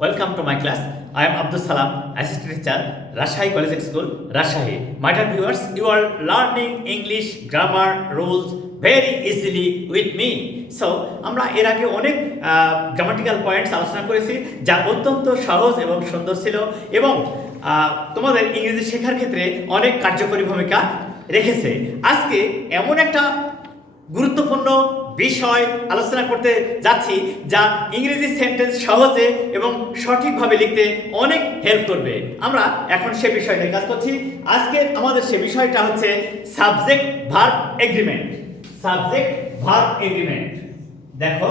Welcome to my class. I am Abdus Salam, Assistant Teacher, Rajshahi Collegiate School, Rajshahi. My dear viewers, you are learning English grammar rules very easily with me. So, আমরা এর আগে অনেক grammatical points আলোচনা করেছি যা অত্যন্ত সহজ এবং সুন্দর ছিল এবং তোমাদের ইংরেজি শেখার ক্ষেত্রে অনেক কার্যকরী ভূমিকা রেখেছে। আজকে এমন একটা গুরুত্বপূর্ণ বিষয় আলোচনা করতে যাচ্ছি যা ইংরেজি সেন্টেন্স সহজে এবং সঠিকভাবে লিখতে অনেক হেল্প করবে। আমরা এখন সে বিষয় নিয়ে কাজ করছি। আজকে আমাদের সে বিষয়টা হচ্ছে subject verb agreement. Subject verb agreement. দেখো,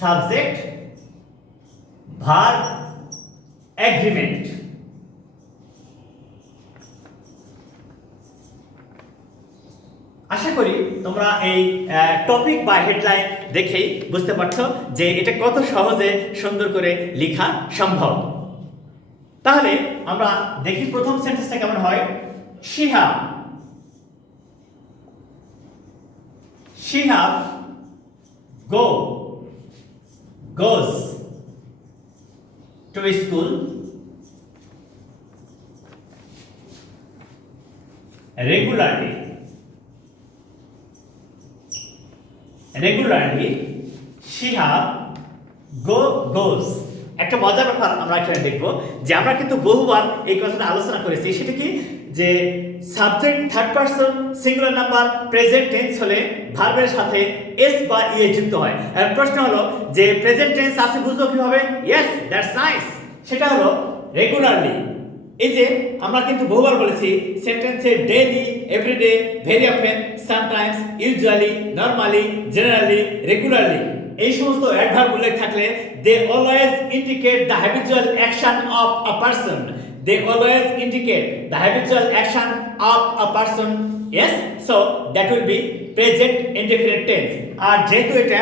সাবজেক্ট ভার্ব এগ্রিমেন্ট। আশা করি তোমরা এই টপিক বা হেডলাইন দেখেই বুঝতে পারছো যে এটা কত সহজে সুন্দর করে লেখা সম্ভব। তাহলে আমরা দেখি প্রথম সেন্টেন্সটা কেমন হয়। she have goes to school regularly she have goes। একটা মজার ব্যাপার আমরা এখানে দেখব যে আমরা কিন্তু বহুবার এই কথাটা আলোচনা করেছি। সেটা কি যে subject third person singular number present tense হলে ভার্বের সাথে এস বা ইয়ে যুক্ত হয়। আর প্রশ্ন হলো যে প্রেজেন্ট টেন্স আছে বুঝবো কিভাবে? Yes, that's nice. সেটা হলো রেগুলারলি। এই যে আমরা কিন্তু বহুবার বলেছি সেন্টেন্সে daily, everyday, very often, sometimes, usually, normally, generally, regularly এই সমস্ত অ্যাডভার্ব উল্লেখ থাকলে they always indicate the habitual action of a person. They always indicate the habitual action of a person. Yes, so that will be present indefinite tense. আর যেহেতু এটা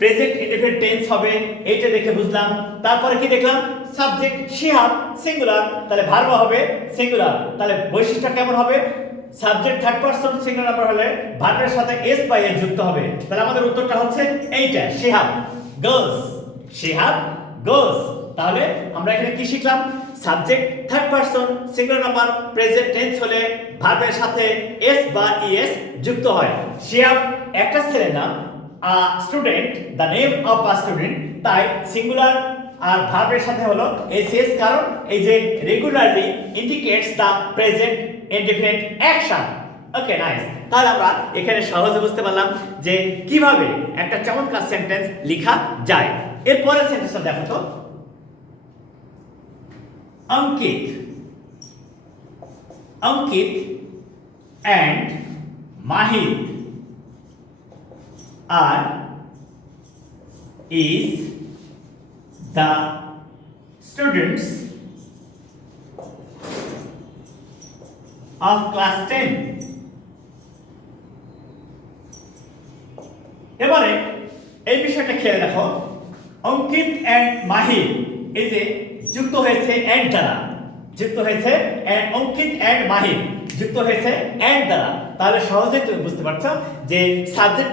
present indefinite tense হবে এইটা দেখে বুঝলাম। তারপরে কি দেখলাম? সাবজেক্ট she have সিঙ্গুলার, তাহলে ভার্ব হবে সিঙ্গুলার। তাহলে বৈশিষ্ট্য কেমন হবে? Subject third person singular number হলে ভার্বের সাথে এস বা এস যুক্ত হবে। তাহলে আমাদের উত্তরটা হচ্ছে এইটা, she have goes। she have goes। তাহলে আমরা এখানে কি শিখলাম? Subject third person singular number present tense হলে ভার্বের সাথে এস বা ইএস যুক্ত হয়। she have একটা ছেলের নাম, a student, the name of a student, তাই সিঙ্গুলার আর ভার্বের সাথে হলো এসএস, কারণ এই যে regularly indicates the present indefinite action. Okay, nice. তাহলে আমরা এখানে সহজে বুঝতে পারলাম যে কিভাবে একটা চমৎকার সেন্টেন্স লেখা যায়। এরপরের সেন্টেন্সটা দেখো তো। Ankit and Mahid is the students of class 10. এবারে এই বিষয়টা খেয়াল রাখো। অঙ্কিত এন্ড মাহিদ এই যে যুক্ত হয়েছে এন্ড দ্বারা, যুক্ত হয়েছে অঙ্কিত এন্ড মাহিদ যুক্ত হয়েছে এন্ড দ্বারা। তাহলে সহজেই তুমি বুঝতে পারছো যে সাবজেক্ট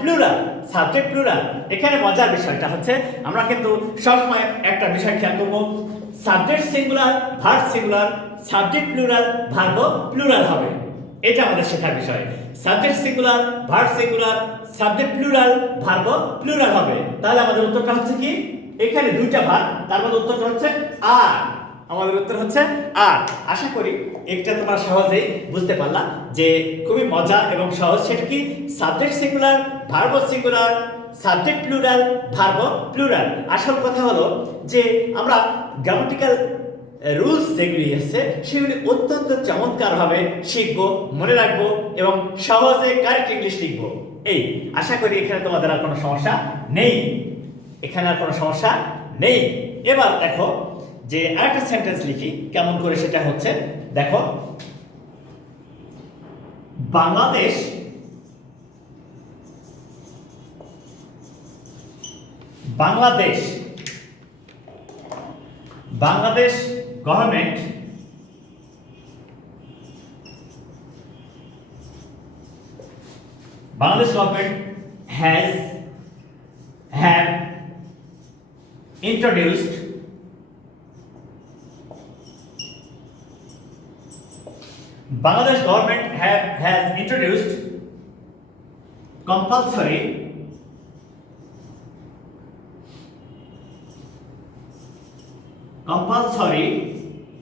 প্লুরাল। এখানে মজার বিষয়টা হচ্ছে আমরা কিন্তু সবসময় একটা বিষয় খেয়াল করবো, subject singular, verb singular, subject plural, verb plural হবে। এটা আমাদের শেখার বিষয়। Subject singular, verb singular, subject plural, verb plural হবে। তাহলে আমাদের উত্তরটা হচ্ছে কি? এখানে দুইটা ভার্ব, তার মধ্যে উত্তরটা হচ্ছে আর। আমাদের উত্তর হচ্ছে আর। আশা করি এটা তোমরা সহজেই বুঝতে পারলা যে খুবই মজা এবং সহজ। সেটা কি? Subject singular, verb singular, subject plural, verb plural. আসল কথা হলো যে আমরা গ্রামাটিক্যাল রুলস যেগুলি আছে সেগুলি অত্যন্ত চমৎকারভাবে শিখবো, মনে রাখবো এবং সহজে কারেক্ট ইংলিশ লিখবো। এই আশা করি এখানে তোমাদের আর কোনো সমস্যা নেই। এবার দেখো যে আরেকটা সেন্টেন্স লিখি কেমন করে, সেটা হচ্ছে দেখো, Bangladesh government have introduced Bangladesh government has introduced compulsory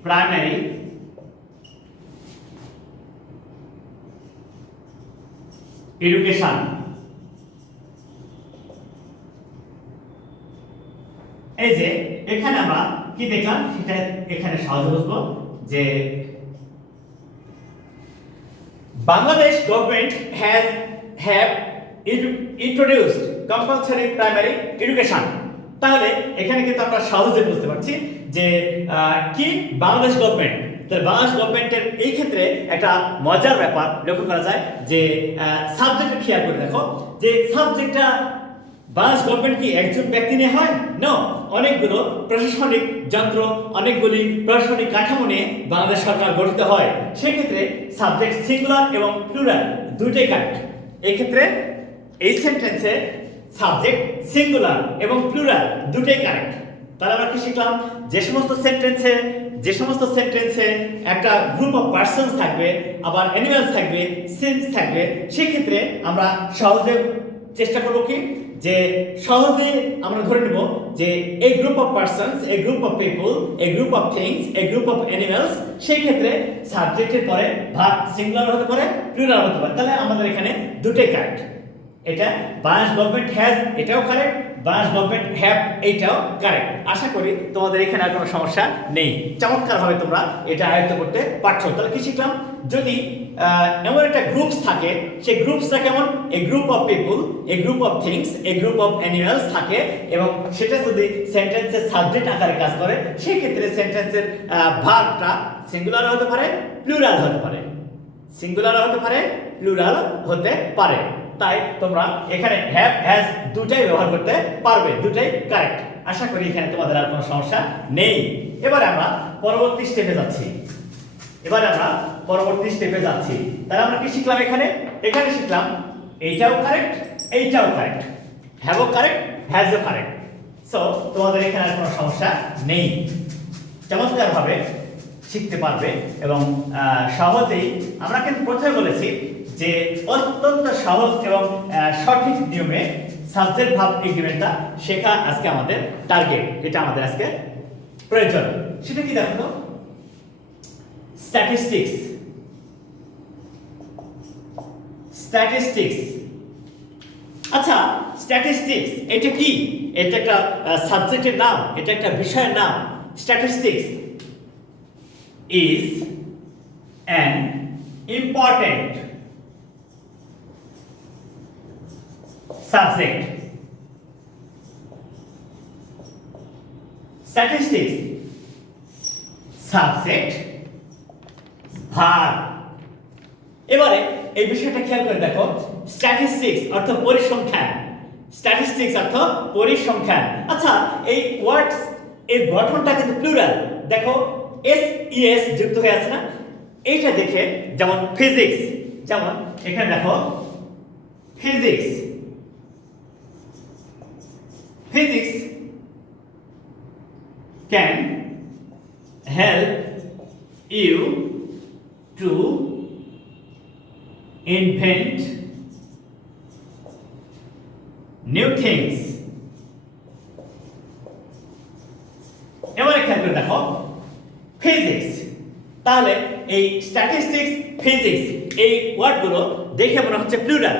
primary education. এই যে এখানে আমরা কি দেখলাম সেটা এখানে সহজে বুঝবো যে Bangladesh government have introduced compulsory primary education. তাহলে এখানে কিন্তু আমরা সহজে বুঝতে পারছি যে কি বাংলাদেশ গভর্নমেন্ট, তো বাংলাদেশ গভর্নমেন্টের এই ক্ষেত্রে একটা মজার ব্যাপার লক্ষ্য করা যায় যে সাবজেক্টটা খেয়াল করে দেখো যে সাবজেক্টটা বাংলাদেশ গভর্নমেন্ট কি একজন ব্যক্তি নিয়ে হয়? নো, অনেকগুলো প্রশাসনিক যন্ত্র, অনেকগুলি প্রশাসনিক কাঠামো নিয়ে বাংলাদেশ সরকার গঠিত হয়। সেক্ষেত্রে সাবজেক্ট সিঙ্গুলার এবং প্লুরাল দুইটাই কারেক্ট। এই ক্ষেত্রে এই সেন্টেন্সে সাবজেক্ট সিঙ্গুলার এবং প্লুরাল দুটোই কারেক্ট। তাহলে আমরা কি শিখলাম? যে সমস্ত সেন্টেন্সে একটা গ্রুপ অফ পারসনস থাকবে, আবার অ্যানিমালস থাকবে, সিনস থাকবে, সেই ক্ষেত্রে আমরা সহজে চেষ্টা করব কি যে সহজে আমরা ধরে নেব যে এই গ্রুপ অফ পারসনস, এই গ্রুপ অফ পিপল, এই গ্রুপ অফ থিংস, এই গ্রুপ অফ অ্যানিমালস, সেই ক্ষেত্রে সাবজেক্টের পরে ভার্ব সিঙ্গুলার হতে পারে, প্লুরাল হতে পারে। তাহলে আমাদের এখানে দুটোই কারেক্ট। এটা বাংলাদেশ গভর্নমেন্ট হ্যাজ, এটাও কারেক্ট, বাংলাদেশ গভর্নমেন্ট হ্যাভ, এইটাও কারেক্ট। আশা করি তোমাদের এখানে আর কোনো সমস্যা নেই, চমৎকারভাবে তোমরা এটা আয়ত্ত করতে পারছো। তাহলে কি শিখলাম? যদি এমন একটা গ্রুপস থাকে, সেই গ্রুপসটা কেমন? A group of people, a group of things, a group of animals থাকে, এবং সেটা যদি সেন্টেন্সের সাবজেক্ট আকারে কাজ করে, সেই ক্ষেত্রে সেন্টেন্সের ভার্বটা সিঙ্গুলার হতে পারে, প্লুরাল হতে পারে, সিঙ্গুলার হতে পারে, প্লুরাল হতে পারে। তাই তোমরা এখানে হ্যাভ হ্যাজ দুটাই ব্যবহার করতে পারবে, দুটাই কারেক্ট। আশা করি এখানে তোমাদের আর কোনো সমস্যা নেই। এবারে আমরা পরবর্তী স্টেপে যাচ্ছি। তাহলে আমরা কি শিখলাম? এখানে শিখলাম এইটাও কারেক্ট, এইটাও কারেক্ট, হ্যাভও কারেক্ট, হ্যাজও কারেক্ট। সো তোমাদের এখানে আর কোনো সমস্যা নেই, চমৎকারভাবে শিখতে পারবে এবং সহজেই। আমরা কিন্তু প্রথমে বলেছি যে অত্যন্ত সহজ এবং সঠিক নিয়মে সাবজেক্ট ভার্ব এগ্রিমেন্টটা শেখা আজকে আমাদের টার্গেট, যেটা আমাদের আজকে প্রয়োজন। সেটা কি দেখো তো? স্ট্যাটিস্টিক্স। আচ্ছা, স্ট্যাটিস্টিক্স এটা কি? এটা একটা সাবজেক্টের নাম, এটা একটা বিষয়ের নাম। Statistics is an important subject. Statistics subject verb। এবারে এই বিষয়টা খেয়াল করে দেখো, স্ট্যাটিস্টিক্স অর্থ পরিসংখ্যান, স্ট্যাটিস্টিক্স অর্থ পরিসংখ্যান। আচ্ছা, এই ওয়ার্ডস এর গঠনটা কিন্তু প্লুরাল। দেখো এস যুক্ত হয়ে আছে না? এইটা দেখে যেমন ফিজিক্স, যেমন এখানে দেখো physics can help you to invent new things। এবারে খেয়াল করে দেখো ফিজিক্স। তাহলে এই স্ট্যাটিস্টিক্স, ফিজিক্স, এই ওয়ার্ডগুলো দেখে মনে হচ্ছে প্লুরাল,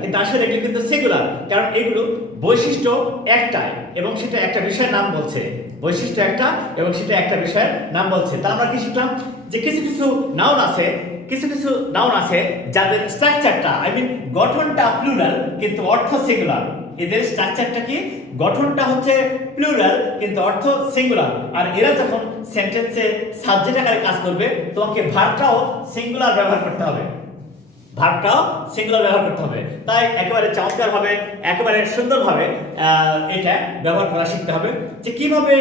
কিন্তু আসলে এগুলো কিন্তু সিঙ্গুলার, কারণ এগুলো বৈশিষ্ট্য একটাই এবং সেটা একটা বিষয়ের নাম বলছে। বৈশিষ্ট্য একটা এবং সেটা একটা বিষয়ের নাম বলছে। তা আমরা কি শিখলাম? যে কিছু নাউন আছে যাদের স্ট্রাকচারটা, গঠনটা প্লুরাল কিন্তু অর্থ সিঙ্গুলার। এদের স্ট্রাকচারটা কি? গঠনটা হচ্ছে প্লুরাল কিন্তু অর্থ সিঙ্গুলার। আর এরা যখন সেন্টেন্সে সাবজেক্ট আকারে কাজ করবে, তোমাকে ভার্বটাও সিঙ্গুলার ব্যবহার করতে হবে, তাই একেবারে চমৎকারভাবে, একেবারে সুন্দরভাবে এটা ব্যবহার করা শিখতে হবে। যে কিভাবে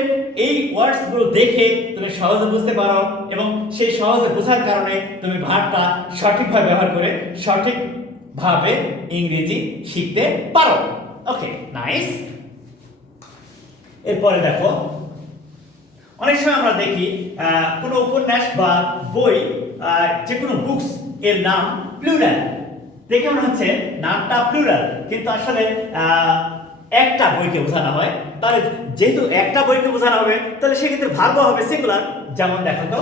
এই ওয়ার্ডসগুলো দেখে তুমি সহজে বুঝতে পারো এবং সেই সহজে বোঝার কারণে তুমি ভার্বটা সঠিকভাবে ব্যবহার করে সঠিকভাবে ইংরেজি শিখতে পারো। ওকে, নাইস। এরপরে দেখো অনেক সময় আমরা দেখি কোনো উপন্যাস বা বই, যে কোনো বুকস এর নাম প্লুরাল, দেখে মনে হচ্ছে নামটা প্লুরাল, কিন্তু আসলে একটা বইকে বোঝানো হয়। তাহলে যেহেতু একটা বইকে বোঝানো হবে, তাহলে সেক্ষেত্রে ভার্ব হবে সিঙ্গুলার। যেমন দেখো তো,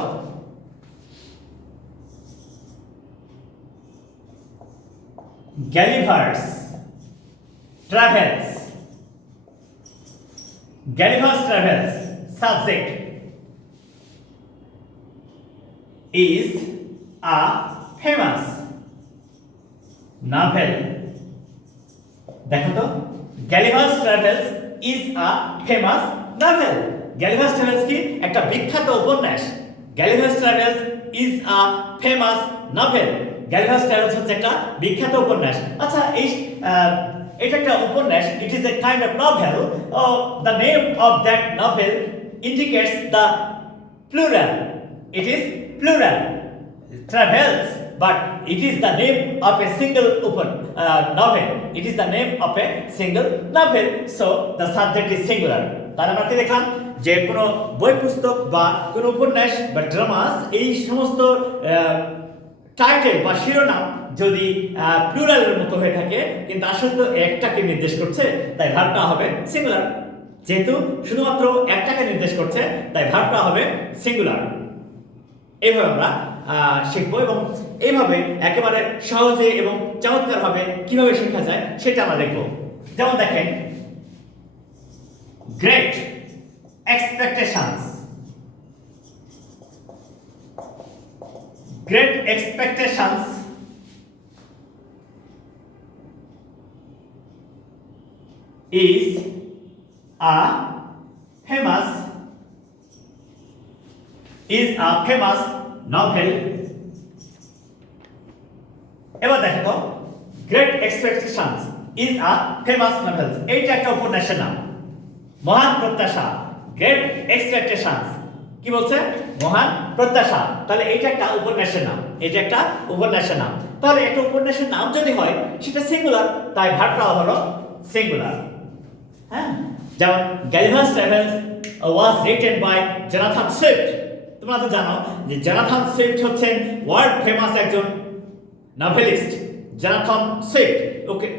Gulliver's travels. Gulliver's travels subject is a famous novel. দেখো তো, Gulliver's travels is a famous novel. Gulliver's travels কি একটা বিখ্যাত উপন্যাস। Gulliver's travels is a famous novel. Gulliver's travels হচ্ছে একটা বিখ্যাত উপন্যাস। আচ্ছা, এটা একটা উপন্যাস, it is a kind of novel. The name of that novel indicates the plural. It is plural, travels, but it is the name of a single novel. It is the name of a single novel, so the subject is singular. তাহলে আমরা কি দেখলাম যে কোনো বই পুস্তক বা কোনো উপন্যাস বা ড্রামাস, এই সমস্ত টাইটেল বা শিরোনাম যদি প্লুরালের মতো হয়ে থাকে, কিন্তু আসলে তো একটাকে নির্দেশ করছে, তাই ভার্বটা হবে সিঙ্গুলার। যেহেতু শুধুমাত্র একটাকে নির্দেশ করছে, তাই ভার্বটা হবে সিঙ্গুলার। এইভাবে আমরা শিখবো, এবং এইভাবে একেবারে সহজে এবং চমৎকারভাবে কিভাবে শেখা যায় সেটা আমরা দেখবো। যেমন দেখেন, great expectations. Great expectations is a famous novel. এবার দেখো তো, great expectations is a famous novel, এইটা একটা উপন্যাসের নাম। মহান প্রত্যাশা, গ্রেট এক্সপেকটেশনস কি বলছে? মহান প্রত্যাশা। তাহলে এইটা একটা উপন্যাসের নাম, এটা একটা উপন্যাসের নাম। তাহলে একটা উপন্যাসের নাম যদি হয় সেটা সিঙ্গুলার, তাই ভার্বটা হলো সিঙ্গুলার। হ্যাঁ, যেমন Gulliver's travels was written by Jonathan Swift. তোমরা তো জানো যে জোনাথন সুইফট হচ্ছেন ওয়ার্ল্ড ফেমাস একজন নভেলিস্ট। জোনাথন সুইফট,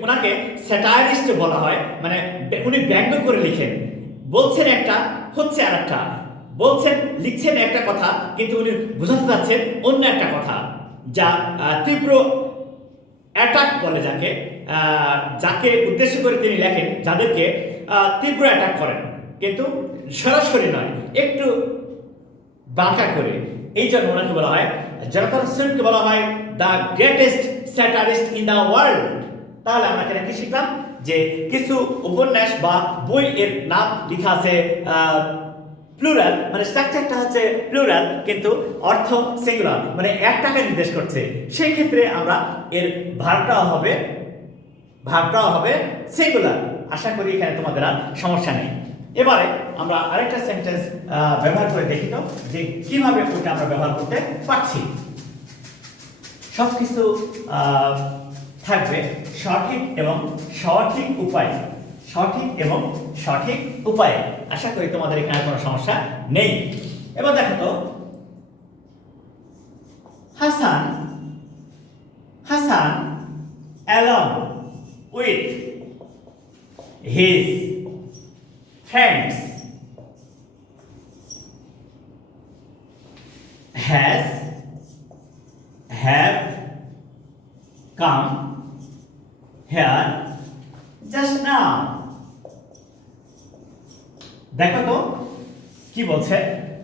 ওনাকে স্যাটারিস্ট বলা হয়, মানে উনি ব্যঙ্গ করে লিখেন। বলছেন একটা, হচ্ছে আর একটা, বলছেন লিখছেন একটা কথা, কিন্তু উনি বোঝাতে যাচ্ছেন অন্য একটা কথা, যা তীব্র অ্যাটাক বলে যাকে, যাকে উদ্দেশ্য করে তিনি লেখেন, যাদেরকে তীব্র অ্যাটাক করেন, কিন্তু সরাসরি নয়, একটু বাঁকা করে। এই জন্য ওনাকে বলা হয়, জোনাথন সুইফটকে বলা হয় the greatest satirist in the world. তাহলে আমরা এখানে কি শিখলাম যে কিছু উপন্যাস বা বই এর নাম লেখা আছে প্লুরাল, মানে স্ট্রাকচারটা হচ্ছে প্লুরাল, কিন্তু অর্থ সিঙ্গুলার, মানে একটাকে নির্দেশ করছে। সেই ক্ষেত্রে আমরা এর ভার্বটাও হবে সিঙ্গুলার। আশা করি এখানে তোমাদের আর সমস্যা নেই। এবারে আমরা আরেকটা সেন্টেন্স ব্যবহার করে দেখি তো যে কিভাবে ওটা আমরা ব্যবহার করতে পারছি। সবকিছু থাকবে সঠিক এবং সঠিক উপায়, সঠিক এবং সঠিক উপায়ে। আশা করি তোমাদের এখানে কোনো সমস্যা নেই। এবার দেখো তো, Hasan along with his friends have come here just now. দেখো তো কি বলছে,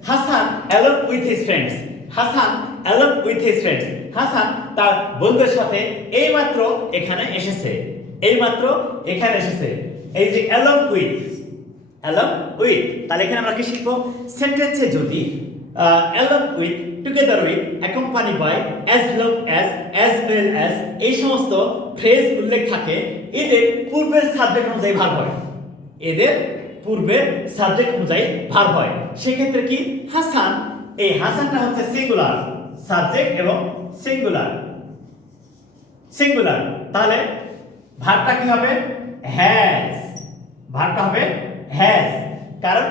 Hasan along with his friends, Hasan along with his friends, Hasan তার বন্ধুদের সাথে এইমাত্র এখানে এসেছে, এইমাত্র এখানে এসেছে। এই যে along with, তাহলে এখানে আমরা কি শিখবো? সেন্টেন্সে যদি along with, together with, accompanied by, as long as well as এই সমস্ত ফ্রেজ উল্লেখ থাকে, এদের পূর্বের সাবজেক্ট অনুযায়ী ভার্ব হয়, এদের পূর্বের সাবজেক্ট অনুযায়ী ভার্ব হয়। সেক্ষেত্রে কি হাসান, এই হাসানটা হচ্ছে সিঙ্গুলার সাবজেক্ট এবং সিঙ্গুলার। তাহলে ভার্বটা কি হবে? হ্যাজ, ভার্বটা হবে হ্যাজ, কারণ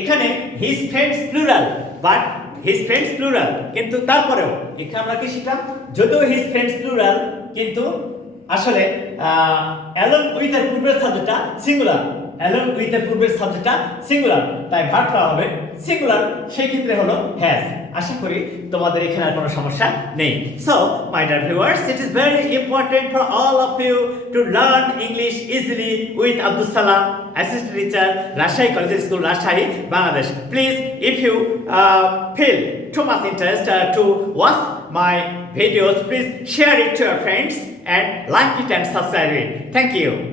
এখানে his friends plural, but his friends plural, কিন্তু তারপরেও এখানে আমরা কি শিখলাম, যদিও হিজ ফ্রেন্ডস প্লুরাল কিন্তু আসলে অ্যালং উইথ এর পূর্বের সাবজেক্টটা সিঙ্গুলার, অ্যালং উইথ এর পূর্বের সাবজেক্টটা সিঙ্গুলার, তাই ভার্বটা হবে সিঙ্গুলার, সেই ক্ষেত্রে হলো হ্যাজ। আশা করি তোমাদের এখানে আর কোনো সমস্যা নেই। So my dear viewers, it is very important for all of you to learn English easily with Abdus Salam, assistant teacher, Rajshahi Collegiate School, Rajshahi, Bangladesh. Please, if you feel too much interest to watch my videos, please share it to your friends and like it and subscribe it. Thank you.